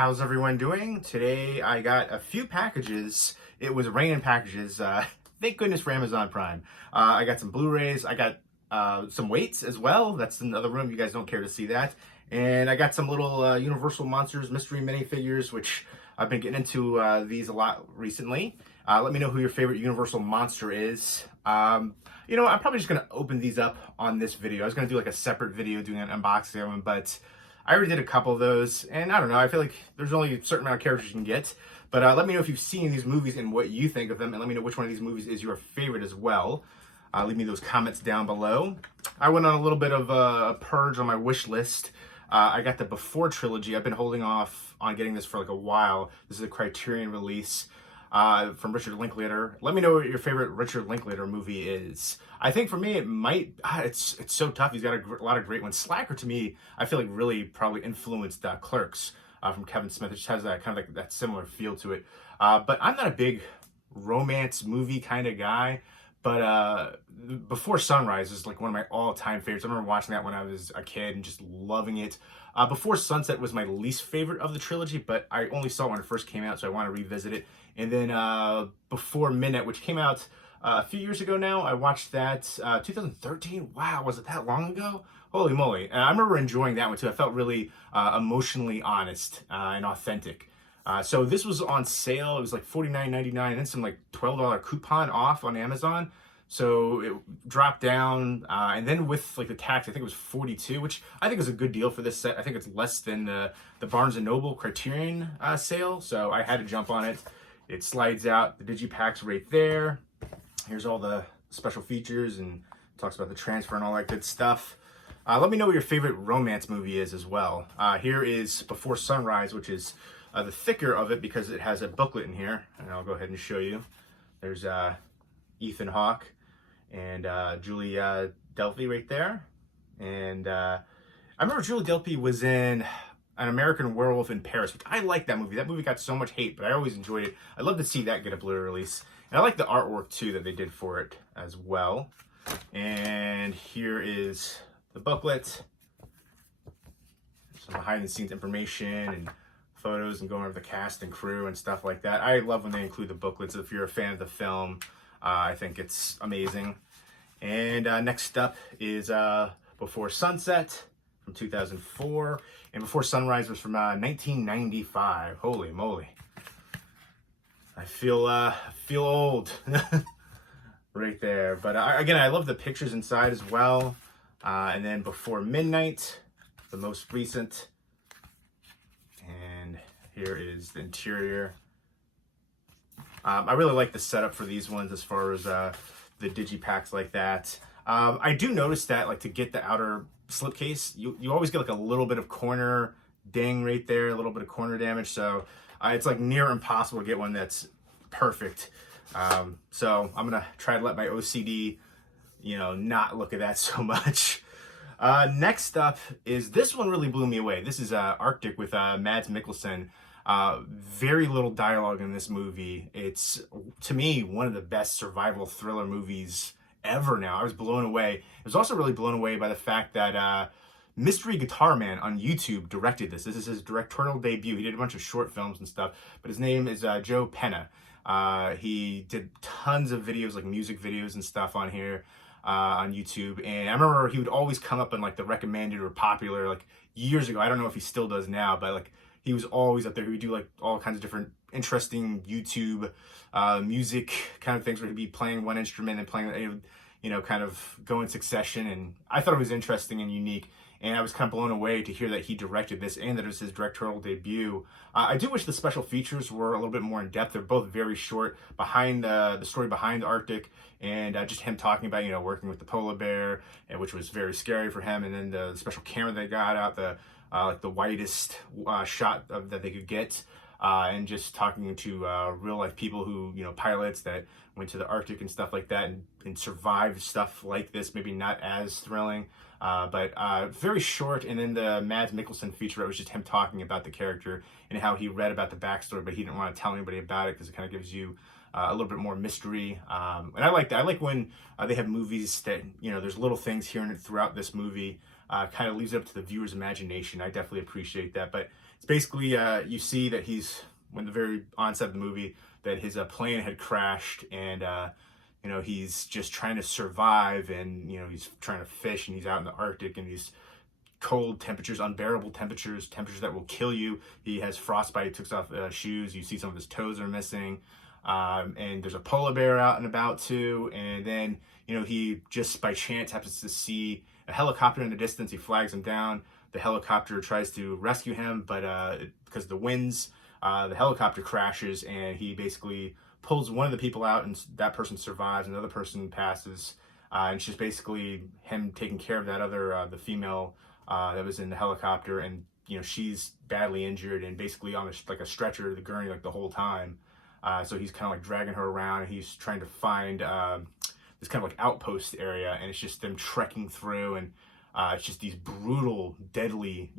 How's everyone doing? Today I got a few packages. It was raining packages. Thank goodness for Amazon Prime. I got some Blu-rays. I got some weights as well. That's in the other room. You guys don't care to see that. And I got some little Universal Monsters mystery minifigures, which I've been getting into these a lot recently. Let me know who your favorite Universal Monster is. I'm probably just going to open these up on this video. I was going to do like a separate video doing an unboxing of them, but I already did a couple of those, and I don't know, I feel like there's only a certain amount of characters you can get. But let me know if you've seen these movies and what you think of them, and let me know which one of these movies is your favorite as well. Leave me those comments down below. I went on a little bit of a purge on my wish list. I got the Before trilogy. I've been holding off on getting this for like a while. This is a Criterion release from Richard Linklater. Let me know what your favorite Richard Linklater movie is. I think for me, it might, it's so tough. He's got a lot of great ones. Slacker, to me, I feel like really probably influenced Clerks from Kevin Smith. It just has that kind of like that similar feel to it. But I'm not a big romance movie kind of guy. But Before Sunrise is like one of my all-time favorites. I remember watching that when I was a kid and just loving it. Before Sunset was my least favorite of the trilogy, but I only saw it when it first came out, so I want to revisit it. And then Before Midnight, which came out a few years ago now, I watched that 2013. Wow, was it that long ago? Holy moly. And I remember enjoying that one too. I felt really emotionally honest and authentic. So this was on sale. It was like $49.99 and then some like $12 coupon off on Amazon. So it dropped down, and then with like the tax, I think it was $42, which I think is a good deal for this set. I think it's less than the Barnes & Noble Criterion sale, so I had to jump on it. It slides out, the Digipack's right there. Here's all the special features and talks about the transfer and all that good stuff. Let me know what your favorite romance movie is as well. Here is Before Sunrise, which is the thicker of it because it has a booklet in here, and I'll go ahead and show you. There's Ethan Hawke and Julie Delpy right there. And I remember Julie Delpy was in An American Werewolf in Paris, which I like that movie. That movie got so much hate, but I always enjoyed it. I'd love to see that get a Blu-ray release. And I like the artwork too that they did for it as well. And here is the booklet. Some behind the scenes information and photos and going over the cast and crew and stuff like that. I love when they include the booklets. If you're a fan of the film, I think it's amazing. And next up is Before Sunset from 2004. And Before Sunrise was from 1995. Holy moly. I feel old right there. But again, I love the pictures inside as well. And then Before Midnight, the most recent. And here is the interior. I really like the setup for these ones as far as the Digipacks like that. I do notice that like to get the outer slipcase, you always get like a little bit of corner ding right there, a little bit of corner damage. So it's like near impossible to get one that's perfect. So I'm gonna try to let my OCD, not look at that so much. Next up is, this one really blew me away. This is Arctic with Mads Mikkelsen. Very little dialogue in this movie. It's, to me, one of the best survival thriller movies ever now. I was blown away. I was also really blown away by the fact that Mystery Guitar Man on YouTube directed this. This is his directorial debut. He did a bunch of short films and stuff, but his name is Joe Penna. He did tons of videos, like music videos and stuff on here. On YouTube, and I remember he would always come up in like the recommended or popular like years ago. I don't know if he still does now, but like he was always up there. He would do like all kinds of different interesting YouTube music kind of things where he'd be playing one instrument and playing, kind of go in succession. And I thought it was interesting and unique. And I was kind of blown away to hear that he directed this and that it was his directorial debut. I do wish the special features were a little bit more in depth. They're both very short, behind the story behind Arctic, and just him talking about, working with the polar bear, which was very scary for him. And then the special camera they got out, like the widest shot that they could get. And just talking to real life people who, pilots that went to the Arctic and stuff like that and survived stuff like this, maybe not as thrilling, but very short. And then the Mads Mikkelsen feature, it was just him talking about the character and how he read about the backstory, but he didn't want to tell anybody about it because it kind of gives you a little bit more mystery. And I like that. I like when they have movies that, there's little things here and throughout this movie, kind of leaves it up to the viewer's imagination. I definitely appreciate that. But It's basically you see that when the very onset of the movie, that his plane had crashed, and he's just trying to survive, and he's trying to fish, and he's out in the Arctic, and these cold temperatures, unbearable temperatures that will kill you. He has frostbite. He took off shoes. You see some of his toes are missing. And there's a polar bear out and about too. And then, he just by chance happens to see a helicopter in the distance. He flags him down. The helicopter tries to rescue him, but because of the winds, the helicopter crashes, and he basically pulls one of the people out, and that person survives. Another person passes. And it's just basically him taking care of that other, the female that was in the helicopter, and she's badly injured and basically on like a stretcher, the gurney, like the whole time. So he's kind of like dragging her around, and he's trying to find this kind of like outpost area, and it's just them trekking through, and it's just these brutal, deadly,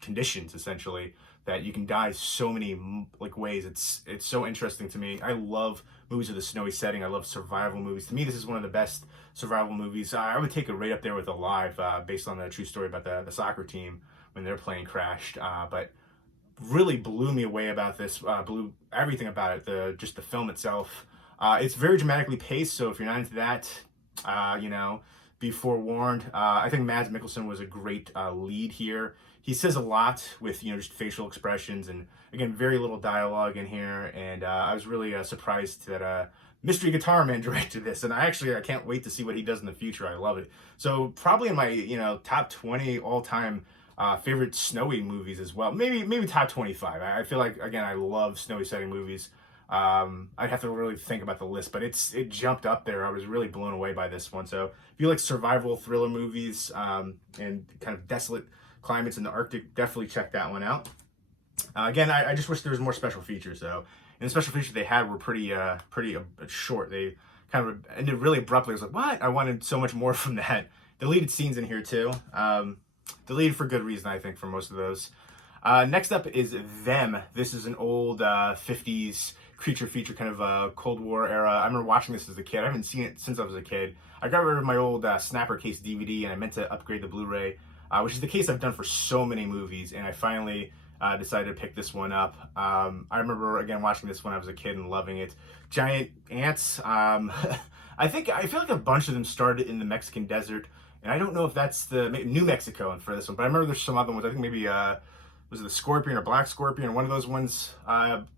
conditions essentially, that you can die so many like ways. It's so interesting to me. I love movies with a snowy setting. I love survival movies. To me, this is one of the best survival movies. I would take it right up there with Alive, based on the true story about the soccer team when their plane crashed. But really blew me away about this. Blew everything about it. Just the film itself. It's very dramatically paced, so if you're not into that, be forewarned. I think Mads Mikkelsen was a great lead here. He says a lot with just facial expressions, and again, very little dialogue in here. And I was really surprised that Mystery Guitar Man directed this, and I can't wait to see what he does in the future. I love it. So probably in my top 20 all-time favorite snowy movies as well. Maybe top 25. I feel like, again, I love snowy setting movies. I'd have to really think about the list, but it jumped up there. I was really blown away by this one. So if you like survival thriller movies and kind of desolate climates in the Arctic, definitely check that one out. Again, I just wish there was more special features though. And the special features they had were pretty short. They kind of ended really abruptly. I was like, what? I wanted so much more from that. Deleted scenes in here too. Deleted for good reason, I think, for most of those. Next up is Them. This is an old 50s creature feature, kind of Cold War era. I remember watching this as a kid. I haven't seen it since I was a kid. I got rid of my old Snapper case DVD, and I meant to upgrade the Blu-ray, which is the case I've done for so many movies, and I finally decided to pick this one up. I remember, again, watching this when I was a kid and loving it. Giant ants. I feel like a bunch of them started in the Mexican desert, and I don't know if that's New Mexico and for this one, but I remember there's some other ones. I think maybe was it the scorpion or black scorpion? One of those ones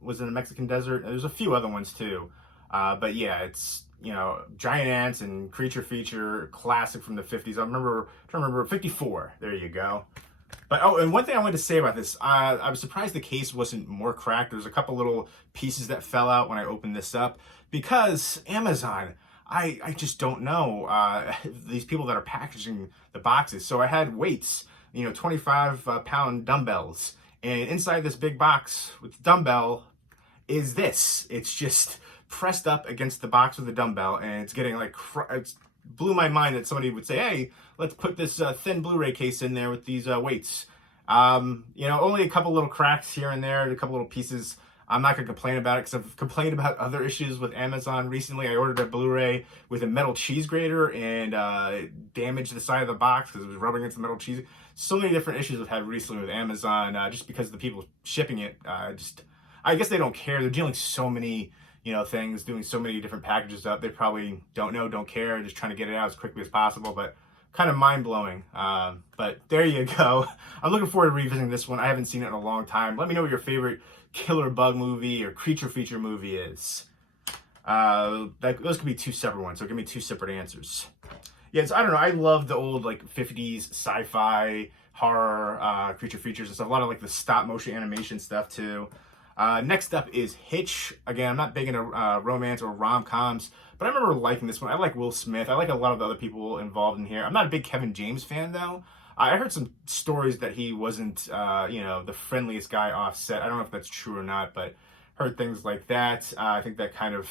was in the Mexican desert. There's a few other ones too. But yeah, it's, giant ants and creature feature, classic from the 50s. I remember 54. There you go. But, and one thing I wanted to say about this, I was surprised the case wasn't more cracked. There's a couple little pieces that fell out when I opened this up, because Amazon, I just don't know these people that are packaging the boxes. So I had weights, 25-pound dumbbells. And inside this big box with the dumbbell is this. It's just pressed up against the box with the dumbbell, and it's getting it blew my mind that somebody would say, hey, let's put this thin Blu-ray case in there with these weights. Only a couple little cracks here and there, a couple little pieces. I'm not going to complain about it, because I've complained about other issues with Amazon recently. I ordered a Blu-ray with a metal cheese grater, and damaged the side of the box because it was rubbing against the metal cheese. So many different issues I've had recently with Amazon, just because the people shipping it, I guess they don't care. They're dealing so many, things, doing so many different packages up. They probably don't care, just trying to get it out as quickly as possible, but kind of mind-blowing. But there you go. I'm looking forward to revisiting this one. I haven't seen it in a long time. Let me know what your favorite killer bug movie or creature feature movie is. Those could be two separate ones, so give me two separate answers. Yes, I don't know. I love the old 50s sci-fi horror creature features and stuff. A lot of the stop motion animation stuff too. Next up is Hitch. Again, I'm not big into romance or rom-coms, but I remember liking this one. I like Will Smith. I like a lot of the other people involved in here. I'm not a big Kevin James fan though. I heard some stories that he wasn't, the friendliest guy off set. I don't know if that's true or not, but heard things like that. I think that kind of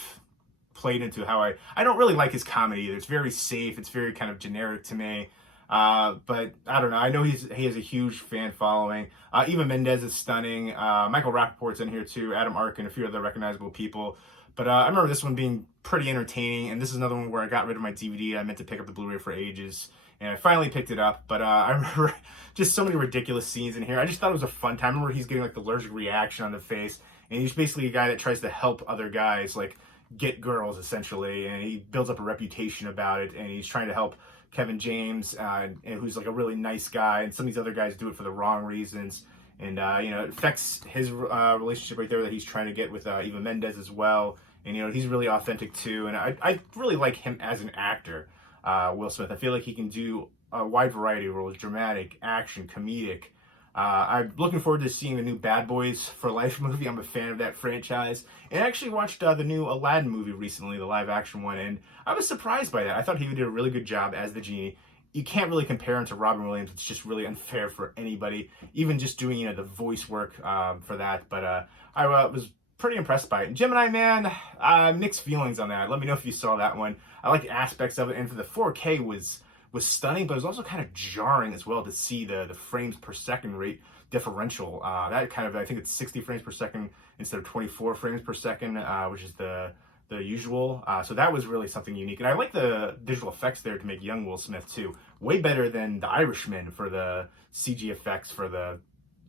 played into how I don't really like his comedy either. It's very safe. It's very kind of generic to me. But I don't know. I know he has a huge fan following. Eva Mendes is stunning. Michael Rappaport's in here too. Adam Arkin, a few other recognizable people. But I remember this one being pretty entertaining. And this is another one where I got rid of my DVD. I meant to pick up the Blu-ray for ages. and I finally picked it up. But I remember just so many ridiculous scenes in here. I just thought it was a fun time. I remember he's getting like the allergic reaction on the face, and he's basically a guy that tries to help other guys like get girls essentially, and he builds up a reputation about it, and he's trying to help Kevin James, and who's like a really nice guy, and some of these other guys do it for the wrong reasons, and it affects his relationship right there that he's trying to get with Eva Mendes as well, and he's really authentic too, and I really like him as an actor, Will Smith. I feel like he can do a wide variety of roles: dramatic, action, comedic. I'm looking forward to seeing the new Bad Boys for Life movie. I'm a fan of that franchise. And I actually watched the new Aladdin movie recently, the live action one, and I was surprised by that. I thought he did a really good job as the genie. You can't really compare him to Robin Williams. It's just really unfair for anybody, even just doing the voice work for that. But I was pretty impressed by it. And Gemini Man, mixed feelings on that. Let me know if you saw that one. I like aspects of it, and for the 4K was stunning, but it was also kind of jarring as well to see the frames per second rate differential. That kind of, I think it's 60 frames per second instead of 24 frames per second, which is the usual. So that was really something unique. And I like the visual effects there to make young Will Smith too. Way better than The Irishman for the CG effects for the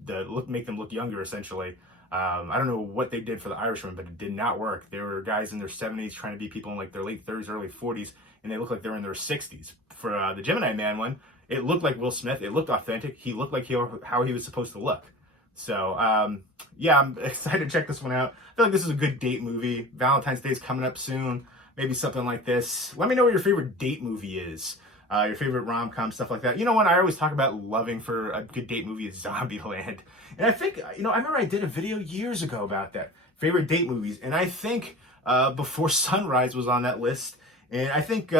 look, make them look younger essentially. I don't know what they did for The Irishman, but it did not work. There were guys in their 70s trying to be people in like their late 30s, early 40s, and they look like they're in their 60s. For the Gemini Man one, it looked like Will Smith. It looked authentic. He looked like how he was supposed to look. So, yeah, I'm excited to check this one out. I feel like this is a good date movie. Valentine's Day is coming up soon. Maybe something like this. Let me know what your favorite date movie is. Your favorite rom-com, stuff like that. You know what I always talk about loving for a good date movie is Zombieland. And I think, I remember I did a video years ago about that. Favorite date movies. And I think Before Sunrise was on that list. And I think,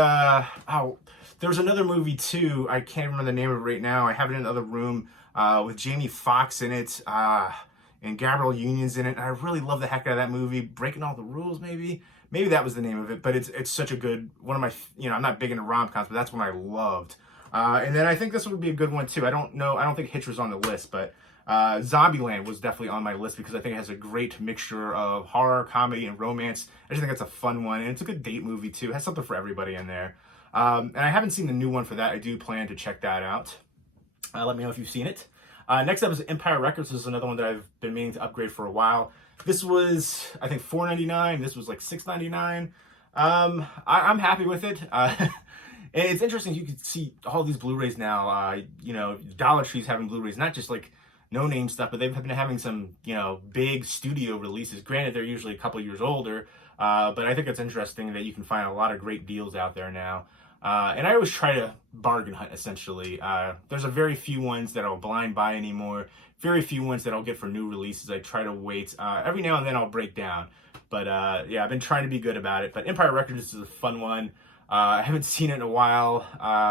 there was another movie too. I can't remember the name of it right now. I have it in the other room with Jamie Foxx in it and Gabrielle Union's in it. And I really love the heck out of that movie. Breaking All the Rules, maybe. Maybe that was the name of it. But it's such a good one of my. I'm not big into rom-coms, but that's one I loved. And then I think this would be a good one too. I don't think Hitch was on the list, but Zombieland was definitely on my list because I think it has a great mixture of horror, comedy, and romance. I just think it's a fun one, and it's a good date movie too. It has something for everybody in there. And I haven't seen the new one for that. I do plan to check that out. Let me know if you've seen it. Next up is Empire Records. This is another one that I've been meaning to upgrade for a while. This was, I think, $4.99. This was like $6.99. I'm happy with it. And it's interesting. You can see all these Blu-rays now. Dollar Tree's having Blu-rays, not just like no-name stuff, but they've been having some, big studio releases. Granted, they're usually a couple years older, but I think it's interesting that you can find a lot of great deals out there now. And I always try to bargain hunt, essentially. There's a very few ones that I'll blind buy anymore. Very few ones that I'll get for new releases. I try to wait. Every now and then I'll break down. But yeah, I've been trying to be good about it. But Empire Records is a fun one. I haven't seen it in a while.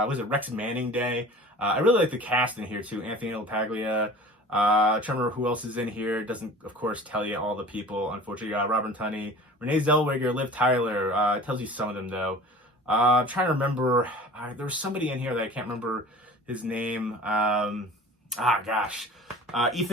Was it Rex Manning Day? I really like the cast in here too. Anthony LaPaglia. Trying to remember who else is in here. It doesn't, of course, tell you all the people. Unfortunately, Robert Tunney, Renee Zellweger, Liv Tyler. It tells you some of them though. I'm trying to remember. There was somebody in here that I can't remember his name. Ethan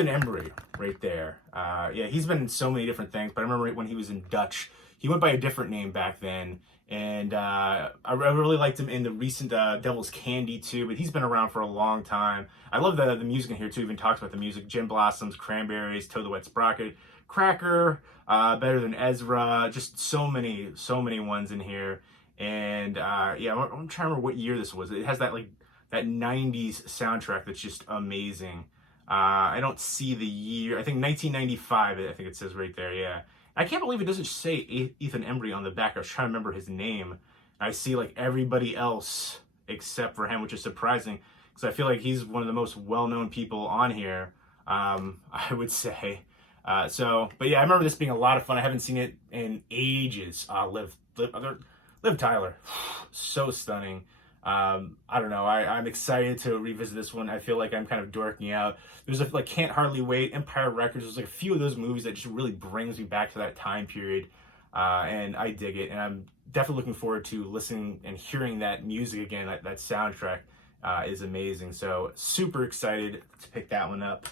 Embry, right there. Yeah, he's been in so many different things, but I remember when he was in Dutch, he went by a different name back then. And I really liked him in the recent Devil's Candy too, but he's been around for a long time. I love the music in here too. Even talks about the music. Gin Blossoms, Cranberries, Toad the Wet Sprocket, Cracker, Better Than Ezra. Just so many ones in here. And yeah, I'm trying to remember what year this was. It has that 90s soundtrack that's just amazing. I don't see the year. I think 1995. I think it says right there. Yeah. I can't believe it doesn't say Ethan Embry on the back. I was trying to remember his name. I see like everybody else except for him, which is surprising because I feel like he's one of the most well-known people on here. I would say. But yeah, I remember this being a lot of fun. I haven't seen it in ages. Liv Tyler, so stunning. I don't know. I'm excited to revisit this one. I feel like I'm kind of dorking out. There's Can't Hardly Wait, Empire Records. There's a few of those movies that just really brings me back to that time period, and I dig it. And I'm definitely looking forward to listening and hearing that music again. That soundtrack is amazing. So super excited to pick that one up.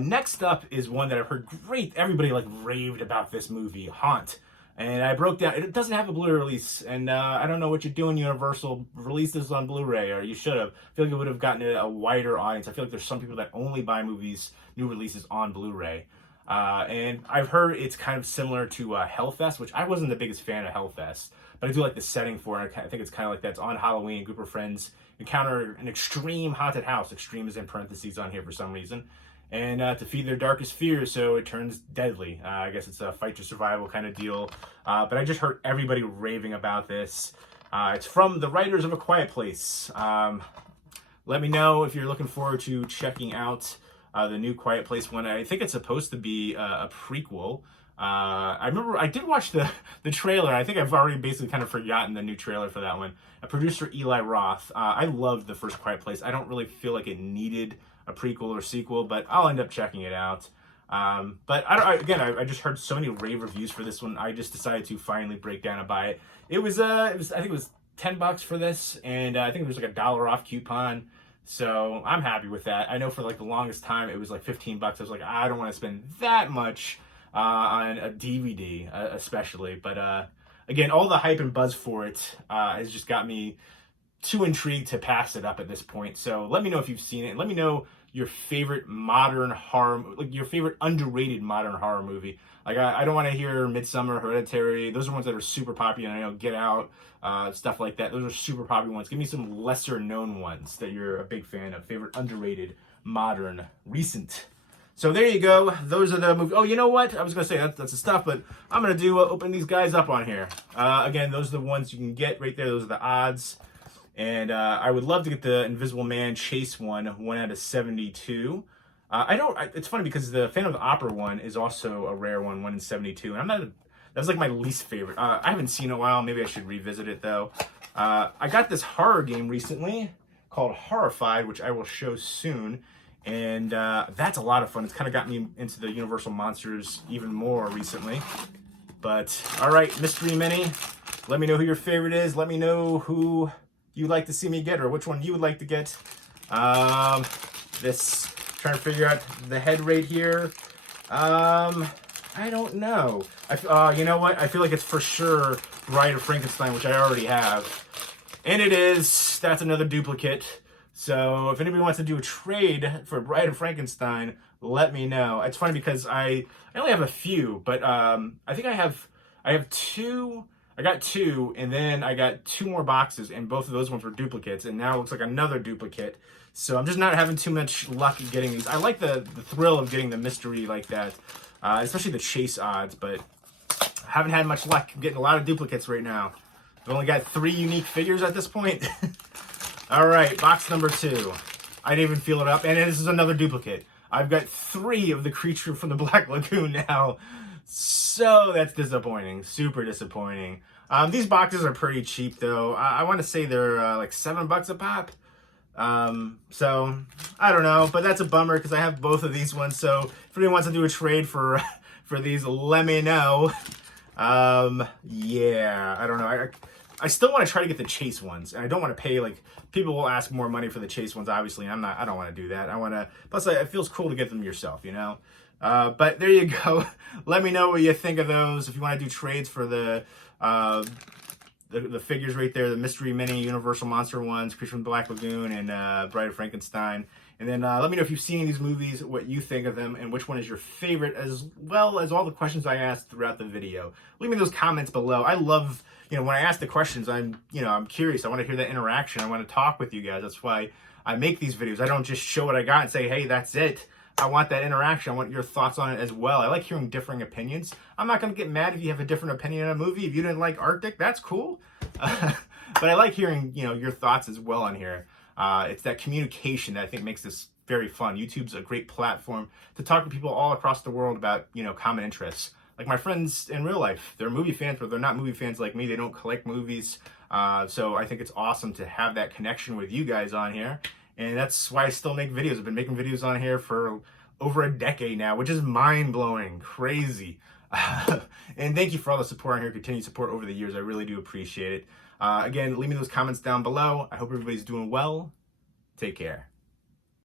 Next up is one that I've heard everybody raved about this movie, Haunt. And I broke down, it doesn't have a Blu-ray release, and I don't know what you're doing, Universal. Release this on Blu-ray, or you should have. I feel like it would have gotten a wider audience. I feel like there's some people that only buy movies, new releases on Blu-ray. And I've heard it's kind of similar to Hellfest, which I wasn't the biggest fan of Hellfest, but I do like the setting for it. I think it's kind of like that. It's on Halloween, a group of friends encounter an extreme haunted house. Extreme is in parentheses on here for some reason. And to feed their darkest fears, so it turns deadly. I guess it's a fight to survival kind of deal. But I just heard everybody raving about this. It's from the writers of A Quiet Place. Let me know if you're looking forward to checking out the new Quiet Place one. I think it's supposed to be a prequel. I remember I did watch the trailer. I think I've already basically kind of forgotten the new trailer for that one. Producer Eli Roth. I loved the first Quiet Place. I don't really feel like it needed a prequel or sequel, but I'll end up checking it out. But I just heard so many rave reviews for this one. I just decided to finally break down and buy it. It was I think it was $10 for this, and I think there was like $1 off coupon. So I'm happy with that. I know for like the longest time it was like $15. I was like, I don't want to spend that much on a DVD, especially. But again, all the hype and buzz for it has just got me too intrigued to pass it up at this point. So let me know if you've seen it. Let me know your favorite modern horror, like your favorite underrated modern horror movie. Like I don't want to hear Midsommar, Hereditary. Those are ones that are super popular. I know Get Out, stuff like that. Those are super popular ones. Give me some lesser known ones that you're a big fan of. Favorite underrated, modern, recent. So there you go. Those are the movies. Oh, you know what? I was going to say that's the stuff, but I'm going to do open these guys up on here. Again, those are the ones you can get right there. Those are the odds. And I would love to get the Invisible Man Chase one, 1 out of 72. It's funny because the Phantom of the Opera one is also a rare one, 1 in 72. And that's like my least favorite. I haven't seen it in a while. Maybe I should revisit it though. I got this horror game recently called Horrified, which I will show soon. And that's a lot of fun. It's kind of got me into the Universal Monsters even more recently. But all right, Mystery Mini, let me know who your favorite is. Let me know who you'd like to see me get, or which one you would like to get. Trying to figure out the head right here. I don't know. You know what? I feel like it's for sure Bride of Frankenstein, which I already have. And it is. That's another duplicate. So if anybody wants to do a trade for Bride of Frankenstein, let me know. It's funny because I only have a few, but I think I have two. I got two, and then I got 2 more boxes, and both of those ones were duplicates, and now it looks like another duplicate. So I'm just not having too much luck getting these. I like the thrill of getting the mystery like that, especially the chase odds, but I haven't had much luck getting a lot of duplicates right now. I've only got 3 unique figures at this point. All right, box number 2. I didn't even feel it up, and this is another duplicate. I've got 3 of the creature from the Black Lagoon now. So that's disappointing, super disappointing. These boxes are pretty cheap though. I want to say they're like $7 a pop. So I don't know, but that's a bummer because I have both of these ones. So if anyone wants to do a trade for these, let me know. Yeah, I don't know. I still want to try to get the chase ones, and I don't want to pay, like, people will ask more money for the chase ones, obviously, and I don't want to do that. Plus it feels cool to get them yourself, you know? But there you go. Let me know what you think of those. If you want to do trades for the figures right there, the Mystery Mini, Universal Monster ones, Creature from the Black Lagoon, and Bride of Frankenstein. And then let me know if you've seen these movies, what you think of them, and which one is your favorite, as well as all the questions I asked throughout the video. Leave me those comments below. I love, when I ask the questions, I'm curious. I want to hear that interaction. I want to talk with you guys. That's why I make these videos. I don't just show what I got and say, hey, that's it. I want that interaction. I want your thoughts on it as well. I like hearing differing opinions. I'm not going to get mad if you have a different opinion on a movie. If you didn't like Arctic, that's cool. But I like hearing, your thoughts as well on here. It's that communication that I think makes this very fun. YouTube's a great platform to talk to people all across the world about, common interests. Like my friends in real life, they're movie fans, but they're not movie fans like me. They don't collect movies. So I think it's awesome to have that connection with you guys on here. And that's why I still make videos. I've been making videos on here for over a decade now, which is mind-blowing, crazy. And thank you for all the support on here, continued support over the years. I really do appreciate it. Again, leave me those comments down below. I hope everybody's doing well. Take care.